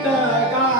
Sita Ka.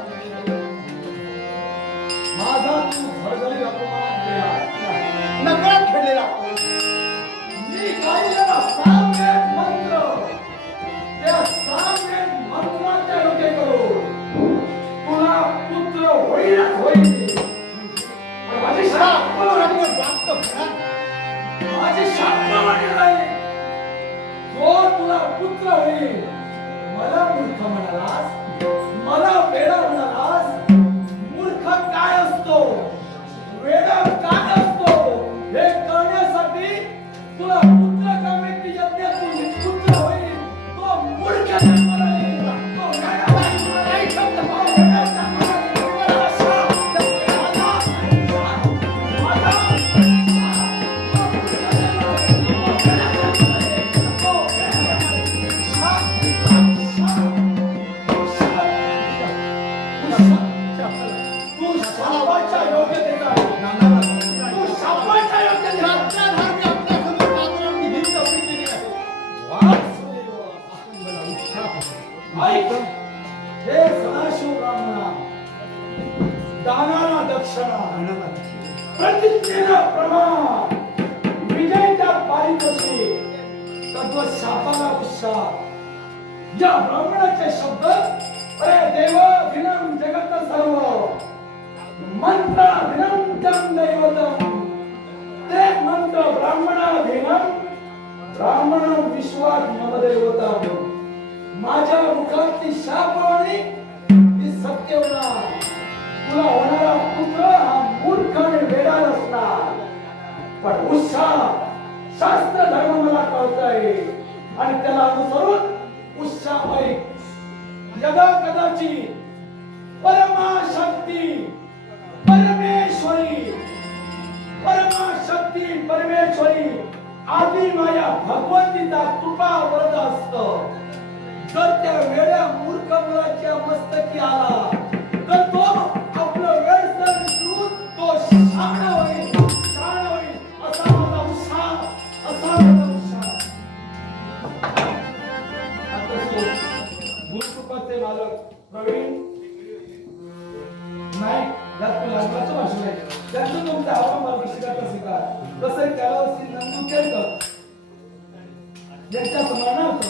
पुत्र होईल. मला मूर्ख म्हणालास. मला वेळा म्हणालास. ज्या ब्राह्मणाचे शब्द अरे देव विनम जगत सर्व. मंत्र भिनंतम दैवत. ते मंत्र ब्राह्मणा विनम ब्राह्मण विश्वात मम दैवतम माझ्या मुखातली शापवाणी ती सत्य होणार. तुला होणारा पुत्र हा मूर्ख आणि वेडा नसणार. पण उत्साह शास्त्र धर्म मला कळतंय. आणि त्याला अनुसरून उत्साहमय यदा कदाची परमाशक्ती परमेश्वरी परमाशक्ती परमेश्वरी आदि माया भगवंतीचा कृपा वरद असत. जर त्या वेळ्या मूर्ख मुलाच्या मस्तकी आला भूसुखाचे मालक प्रवीण. नाही त्यात लग्नाचं भाषण आहे. त्यांचं तुमचा आव्हान मार्गदर्शकाचा स्वीकार. कसं त्याला नंदू केलं यांच्या समानार्थ